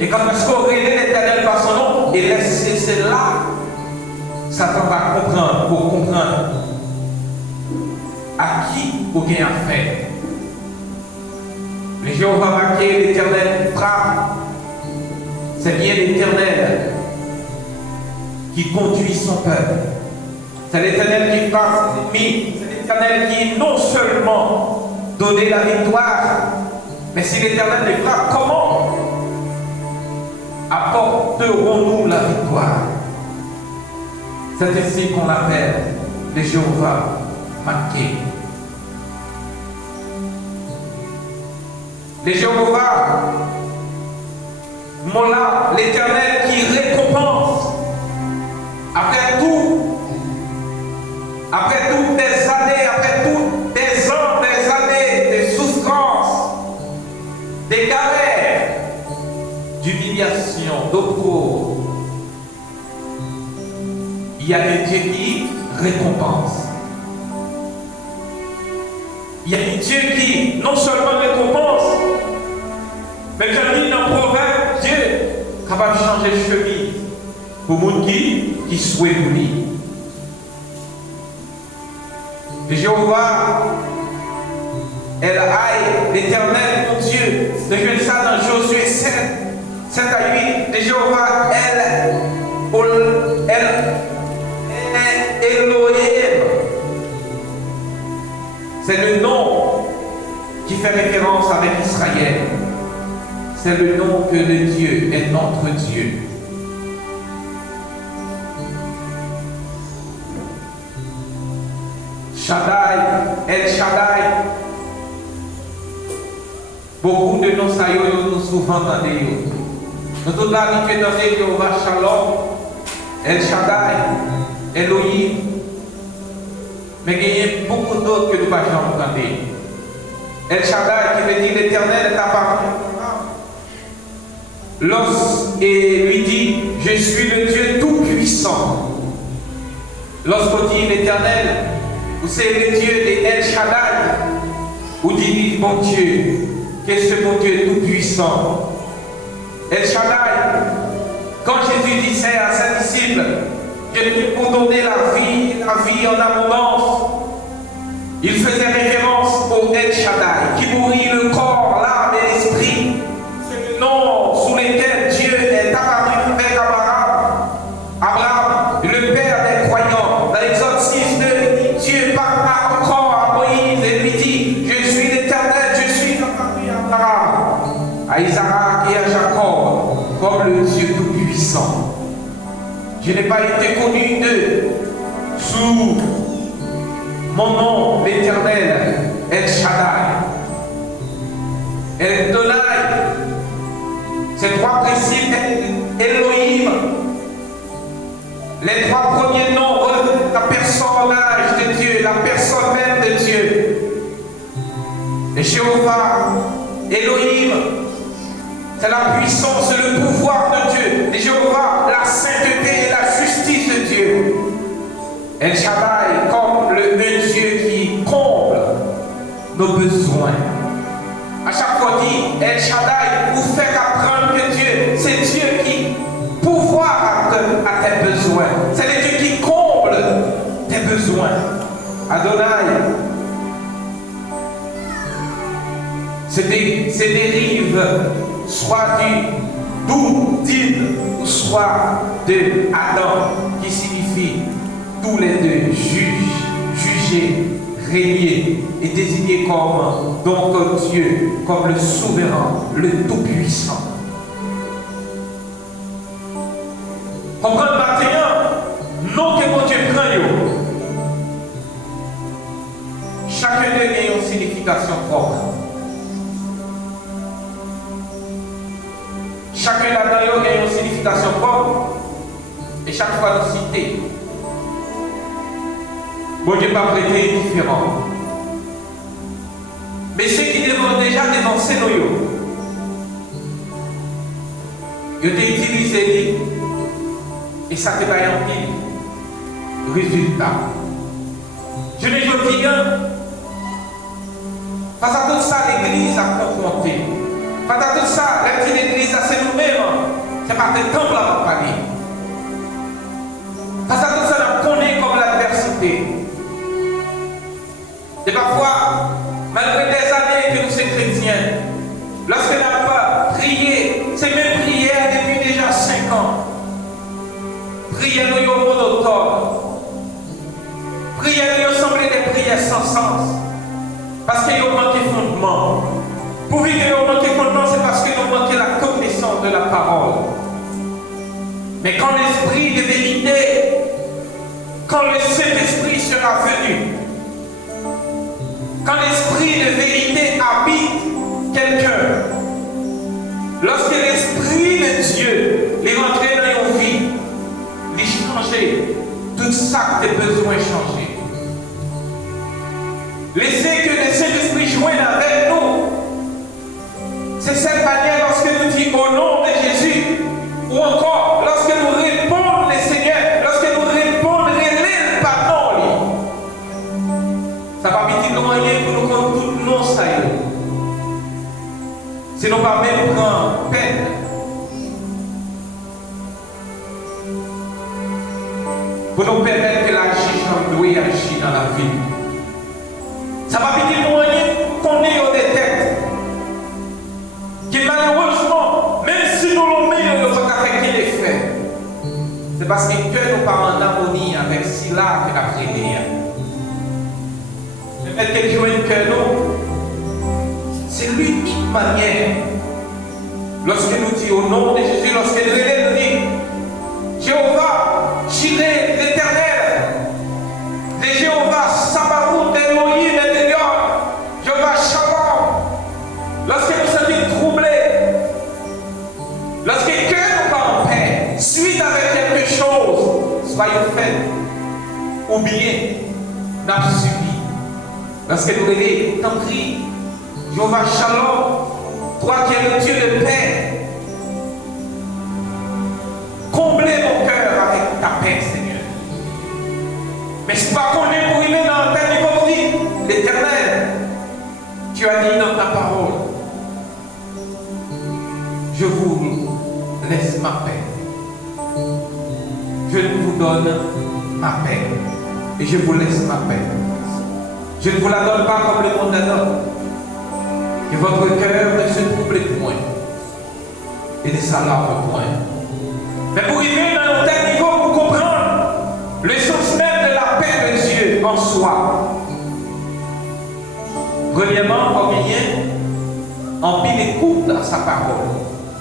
Et quand est-ce qu'on révèle l'Éternel par son nom, et c'est là Satan va comprendre, pour comprendre à qui vous avez affaire. Le Jéhovah marqué, l'Éternel frappe. C'est bien l'Éternel qui conduit son peuple. C'est l'Éternel qui frappe ses ennemis. C'est l'Éternel qui non seulement donne la victoire, mais si l'Éternel les frappe, comment apporterons-nous la victoire. C'est ainsi qu'on l'appelle le Jéhovah Maké. Le Jéhovah Mola, l'Éternel qui récompense après toutes des années, après toutes des ans, des années de souffrance, des galères, d'humiliation, d'opprobre. Il y a des dieux qui récompensent. Il y a des dieux qui non seulement récompensent, mais quand il dit dans le proverbe, Dieu est capable de changer de chemise pour les gens qui souhaitent lui. Et Jéhovah, elle aille l'Éternel, mon Dieu. De jouer ça dans Josué 7, 7 à 8. Et Jéhovah, elle est Elohim. C'est le nom qui fait référence avec Israël. C'est le nom que le Dieu est notre Dieu. Shaddai, El Shaddai. Beaucoup de nos saillots nous souvent entendus. Nous sommes habitués d'entendre Jéhovah Shalom, El Shaddai, Elohim. Mais il y a beaucoup d'autres que nous ne pouvons pas entendre. El Shaddai qui veut dire l'Éternel est apparu. Et lui dit, je suis le Dieu tout-puissant. Lorsqu'on dit l'Éternel, ou c'est le Dieu de El Shaddai, ou dit mon Dieu, qu'est-ce que mon Dieu tout-puissant? El Shaddai, quand Jésus disait à ses disciples, je viens pour donner la vie en abondance, il faisait référence au El Shaddai, qui nourrit le corps, l'âme et l'esprit. C'est le nom sous lequel Dieu est apparu avec Abraham, le père des croyants. Dans l'Exode 6, 2, Dieu parla encore à Moïse et lui dit, je suis l'Éternel, je suis apparu à Abraham, à Isaac et à Jacob, comme le Dieu tout-puissant. Je n'ai pas été connu d'eux sous mon nom, l'Éternel, El Shaddai, El Donai. Ces trois principes, Elohim. Les trois premiers noms reflètent la personnage de Dieu, la personne même de Dieu. Et Jéhovah, Elohim, c'est la puissance et le pouvoir de Dieu. Et Jéhovah, la sainteté et la justice de Dieu. El Shaddai, comme le Dieu qui comble nos besoins. À chaque fois dit El Shaddai, vous faites apprendre que Dieu, c'est Dieu qui pourvoit à tes besoins. C'est le Dieu qui comble tes besoins. Adonai, c'est dérive soit d'In ou soit de Adam, qui signifie tous les deux juger, régner et désigner comme donc Dieu, comme le souverain, le tout-puissant. Comprendre maintenant, non que mon Dieu prend yo. Chacun d'eux a une signification propre. Chacun là-dedans a une signification propre. Et chaque fois nous citer. Bon Dieu pas prêté différent. Mais ceux qui devront déjà dénoncer nos yo, ils ont utilisé et ça te va y en pile. Résultat. Je ne dis rien. Face à tout ça, l'église a confronté. Face à tout ça, la petite église, c'est nous-mêmes. C'est pas des temples à parler. Face à tout ça, on connaît comme l'adversité. Et parfois, malgré des années que nous sommes chrétiens, lorsqu'on n'a pas prié, c'est même prière depuis déjà 5 ans. Prière nous au monotone. Prière nous semble des prières sans sens. Parce qu'il y a manqué fondement. Pour vivre qu'il y a manqué fondement, c'est parce qu'il y a manqué la connaissance de la parole. Mais quand l'Esprit de vérité, quand le Saint-Esprit sera venu, quand l'Esprit de vérité habite quelqu'un, lorsque l'Esprit de Dieu est rentré dans nos vies, il changer tout ça que tu as besoin de changer. Laissez que le Saint-Esprit joigne avec nous. C'est cette manière lorsque nous disons au nom de Jésus, ou encore lorsque nous répondons le Seigneur, lorsque nous répondons le pardon, ça va vite éloigner pour nous prendre tout non ça. Sinon pas même prendre peine. Pour nous permettre que l'agir comme nous agir dans la vie. Ça va vite éloigner qu'on est au têtes. Que malheureusement, même si nous l'avons mis dans notre avec qui les fait, c'est parce que Dieu nous parle en harmonie avec cela que la prière. Le fait que Dieu que nous, c'est l'unique manière. Lorsque nous disons au nom de Jésus, lorsque nous disons Jéhovah, Jireh, l'Éternel, de Jéhovah, Sabaoth, Elohim, Jéhovah, Shalom, lorsque nous sommes troublés, lorsque que nous pas en paix, suite avec quelque chose, soyons faits, ou bien, nous subi. Lorsque nous réveillons, t'en prie, Jéhovah, Shalom, toi qui es le Dieu de paix, comblez mon cœur avec ta paix, Seigneur. Mais ce n'est pas qu'on est pour y aller dans le Père du l'Éternel. Tu as dit dans ta parole, je vous laisse ma paix. Je vous donne ma paix. Et je vous laisse ma paix. Je ne vous la donne pas comme le monde la donne. Que votre cœur ne se trouble point. Et ne s'alarme point. Mais pour arriver dans un tel niveau, pour comprendre le sens même de la paix de Dieu en soi. Premièrement, on vient en pile écoute à sa parole.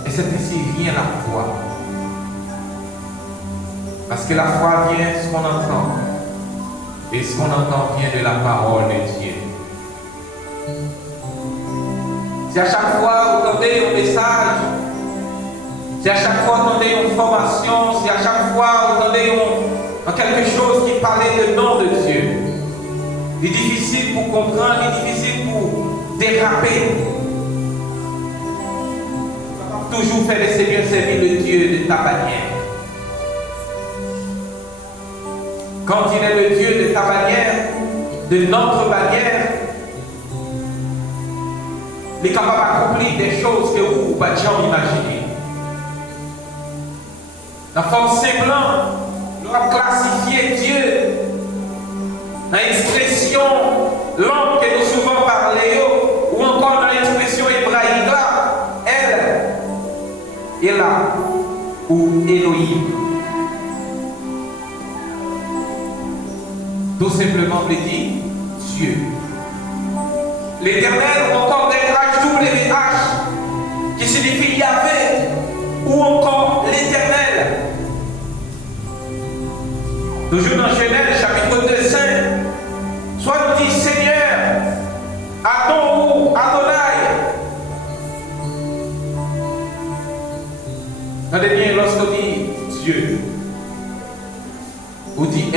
Et c'est ainsi vient la foi. Parce que la foi vient de ce qu'on entend. Et ce qu'on entend vient de la parole de Dieu. Si à chaque fois vous entendez un message, si à chaque fois vous entendez une formation, si à chaque fois vous entendez quelque chose qui parlait du nom de Dieu, il est difficile pour comprendre, il est difficile pour déraper. Toujours faire le Seigneur servir le Dieu de ta bannière. Quand il est le Dieu de ta bannière, de notre bannière, il est capable d'accomplir des choses que vous ne pouvez jamais imaginer. La forme semblant doit classifier Dieu dans l'expression langue que nous souvent parlons, ou encore dans l'expression hébraïque là, elle est là, ou Elohim. Tout simplement veut dire Dieu. L'Éternel, ou encore HWH, qui signifie Yahvé, ou encore l'Éternel. Toujours dans Genèse, chapitre 2, 5, soit nous dit Seigneur, Adon ou Adonai. Regardez bien, lorsqu'on dit Dieu, on dit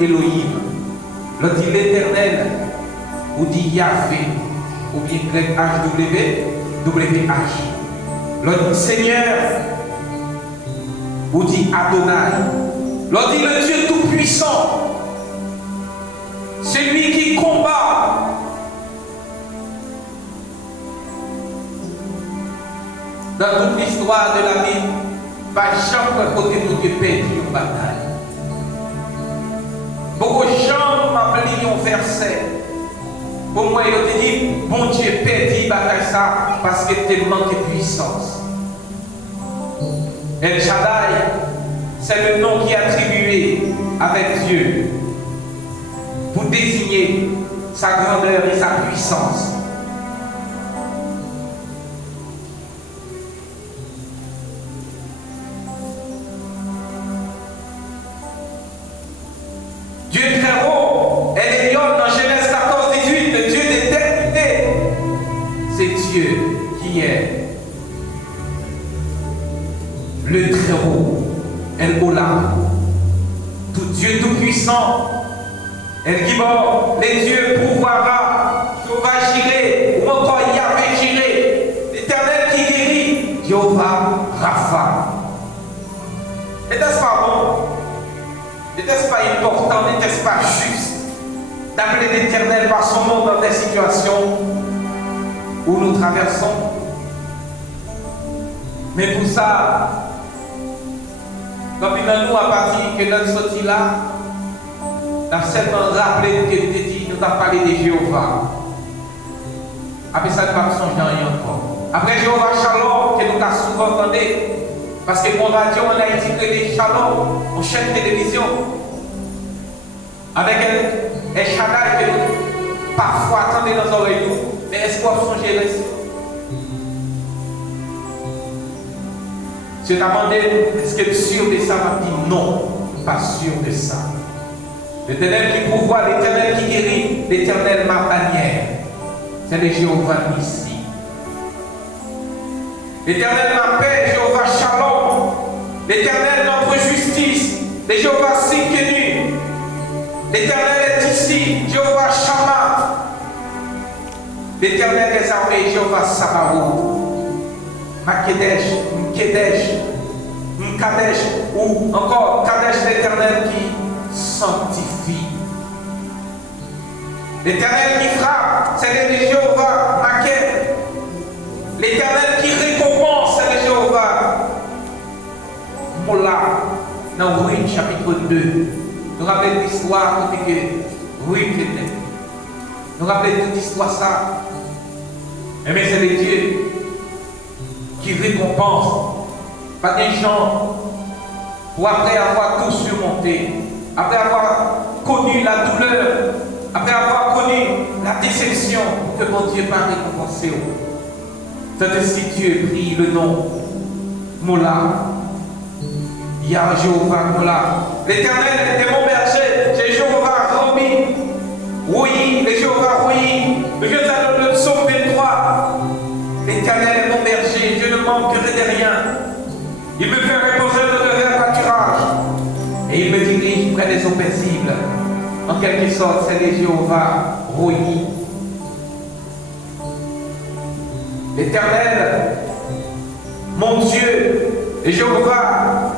Elohim, on dit l'Éternel, on dit Yahvé, ou bien grec WH. On dit Seigneur, on dit Adonai. On dit le Dieu Tout-Puissant, celui qui combat. Dans toute l'histoire de la vie, pas chaque côté de Dieu perdu une bataille. Beaucoup de gens m'appellent un verset. Pour moi, il te dit, bon Dieu perdu bataille ça parce que tu manques de puissance. El Shaddai, c'est le nom qui est attribué avec Dieu pour désigner sa grandeur et sa puissance. très haut, El Olam, tout Dieu tout-puissant, El Gibor, les dieux pourvoira, Jéhovah Jireh, ou encore Yahvé Jireh, l'Éternel qui guérit, Jéhovah Rapha. N'était-ce pas bon? N'était-ce pas important? N'était-ce pas juste d'appeler l'Éternel par son nom dans des situations où nous traversons? Mais pour ça, comme il nous a pas dit que notre sortie là, nous avons seulement rappelé que nous avons parlé de Jéhovah. Après ça, nous ne pouvons pas changer rien encore. Après Jéhovah Shalom, que nous avons souvent entendu, parce que mon radio en Haïti, que les Shalom, on chaîne de télévision, avec un Shaddai que nous parfois attendons dans nos oreilles, mais est-ce qu'on va changer là? Je t'ai demandé, est-ce que tu es sûr de ça? Il m'a dit non, pas sûr de ça. L'Éternel qui pourvoit, l'Éternel qui guérit, l'Éternel ma bannière. C'est le Jéhovah ici. L'Éternel ma paix, Jéhovah Shalom. L'Éternel notre justice, le Jéhovah Sikenu. L'Éternel est ici, Jéhovah Shammah. L'Éternel des armées, Jéhovah Sabaoth. Makedesh, Mkedesh, Mkadesh, ou encore Kadesh l'Éternel qui sanctifie. L'Éternel qui frappe, c'est le Jéhovah Maké. L'Éternel qui récompense, c'est le Jéhovah Mola. Dans Ruth chapitre 2, nous rappelons l'histoire de Ruth était. Nous rappelons toute l'histoire ça. Mais c'est le Dieu qui récompense. Pas des gens pour après avoir tout surmonté, après avoir connu la douleur, après avoir connu la déception, que mon Dieu va récompenser. C'est ainsi Dieu prie le nom Mola, Yah Jéhovah Mola. L'Éternel est mon berger, c'est Jéhovah Romi, oui, le Jéhovah oui, le Dieu dans le psaume 23. L'Éternel est mon berger, je ne manquerai de rien. Il me fait reposer dans le vert pâturage et il me dirige près des eaux paisibles. En quelque sorte, c'est le Jéhovah Roi. L'Éternel, mon Dieu, et Jéhovah,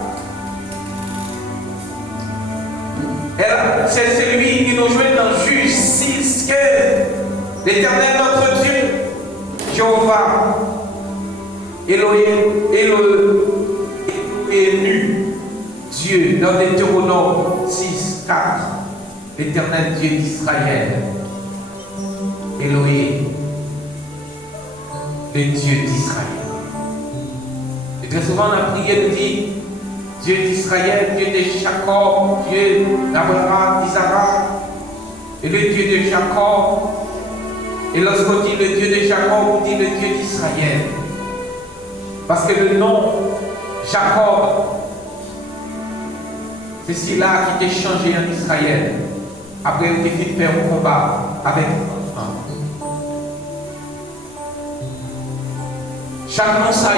c'est celui qui nous joint dans Juge 6, 15. L'Éternel, notre Dieu, Jéhovah, Elohim, élu, Dieu, dans Deutéronome 6, 4, l'Éternel Dieu d'Israël, Elohim, le Dieu d'Israël. Et très souvent, la prière nous dit Dieu d'Israël, Dieu de Jacob, Dieu d'Abraham, d'Isaac, et le Dieu de Jacob. Et lorsqu'on dit le Dieu de Jacob, on dit le Dieu d'Israël. Parce que le nom Jacob, c'est celui-là qui était changé en Israël. Après, il était fait faire un combat avec un. Chaque nom ça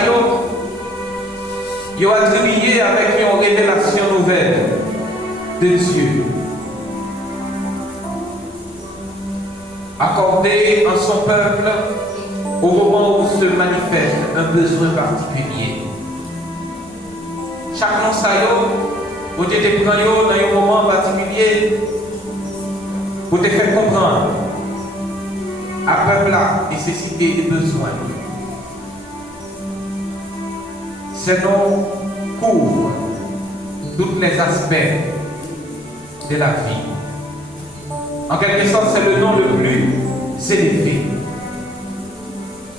il a attribué avec une révélation nouvelle de Dieu. Accordé en son peuple au moment où se manifeste un besoin particulier. Chaque nom ça vous te prend dans un moment particulier pour te faire comprendre à peuple la nécessité et besoin. Ces noms couvrent tous les aspects de la vie. En quelque sorte, c'est le nom le plus élevé,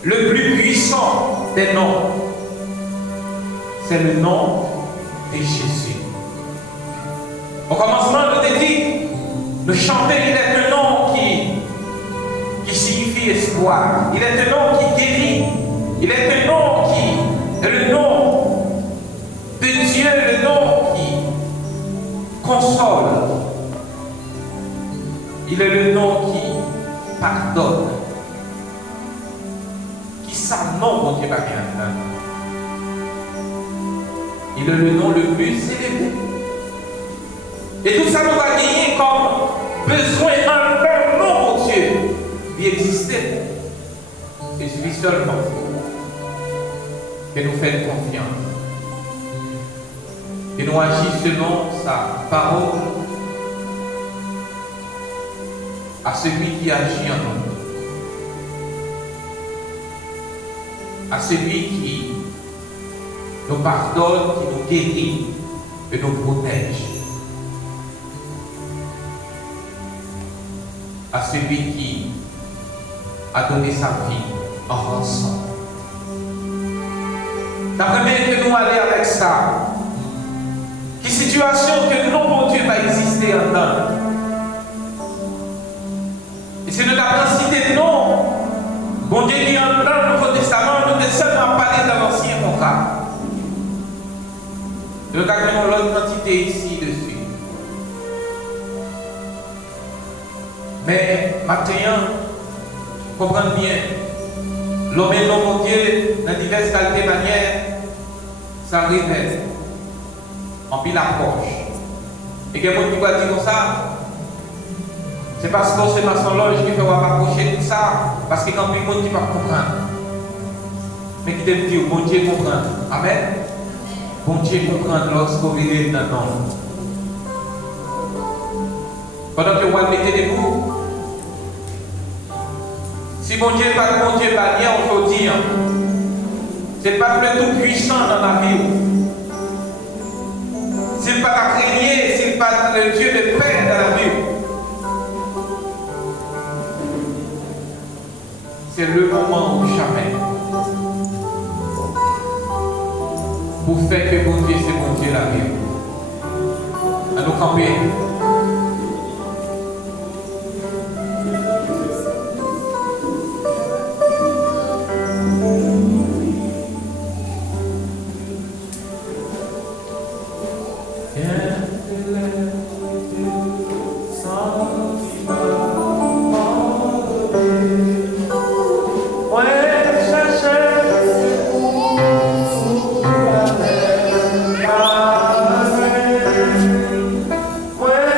le plus puissant des noms. C'est le nom de Jésus. Au commencement, nous avons dit, le chanter, il est un nom qui signifie espoir. Il est un nom qui guérit. Il est un nom qui est le nom de Dieu, le nom qui console. Il est le nom qui pardonne. Qui ça, non, mon Dieu, va bien. Il est le nom le plus élevé. Et tout ça nous va gagner comme besoin un nom, mon Dieu, d'y exister. Il suffit seulement que nous fassions confiance. Que nous agissions selon sa parole à celui qui agit en nous. À celui qui nous pardonne, qui nous guérit et nous protège. À celui qui a donné sa vie en rançon. D'après que nous allons avec ça, quelle situation que non, mon Dieu, va exister en temps. Et c'est de la cité non, bon Dieu qui est en temps, le Nouveau Testament, nous devons seulement parler dans l'Ancien contrat. Nous avons l'autre quantité ici dessus. Mais maintenant, comprenez bien, l'homme et l'homme, mon Dieu, dans diverses qualités manières, ça révèle en pile approche. Et quelqu'un qui va dire comme ça, c'est parce que c'est dans son loge qui fait approcher tout ça, parce qu'il y a un monde qui va comprendre. Mais qui te dit, bon Dieu comprend. Amen. Bon Dieu comprend lorsqu'on vit dans le nom. Pendant que vous mettez debout, si mon Dieu n'est pas bon Dieu, pas rien aujourd'hui, c'est pas le tout puissant dans la vie. C'est pas la créer, c'est pas le Dieu de paix dans la vie. C'est le moment ou jamais pour faire que bon Dieu, c'est bon Dieu la vie. À nous camper. Well,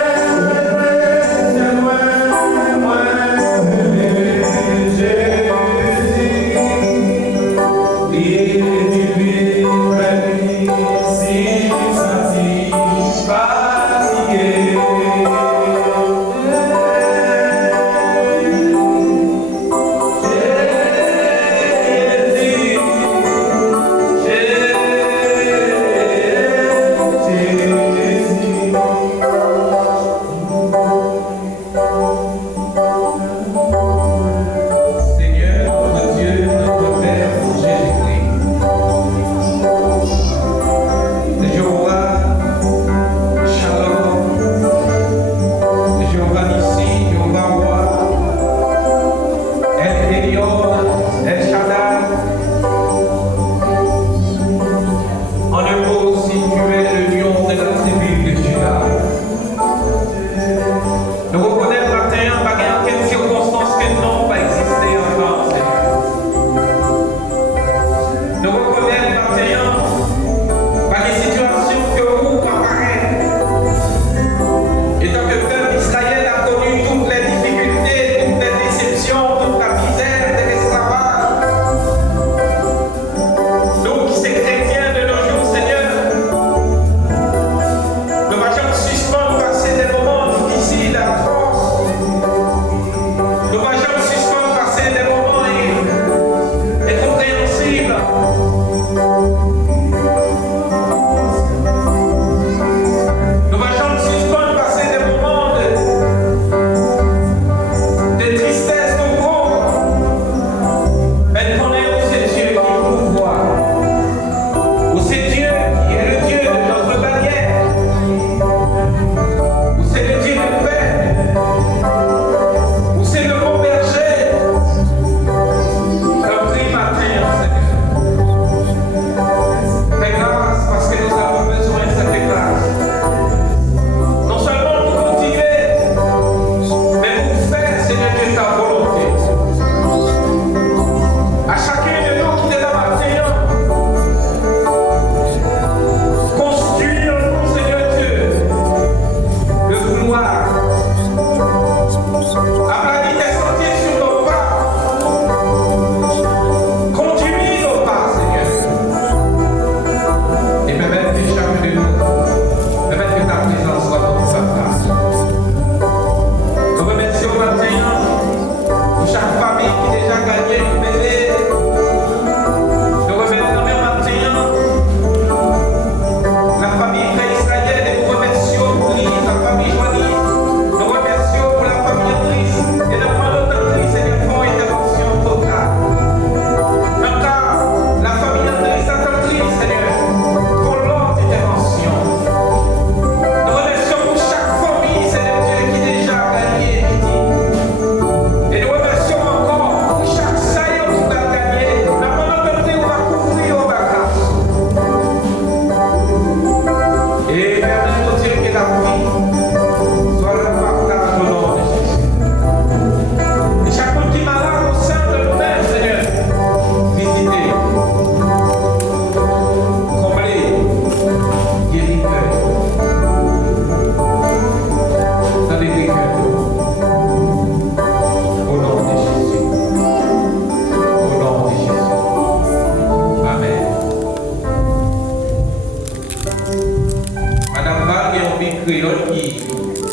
créole qui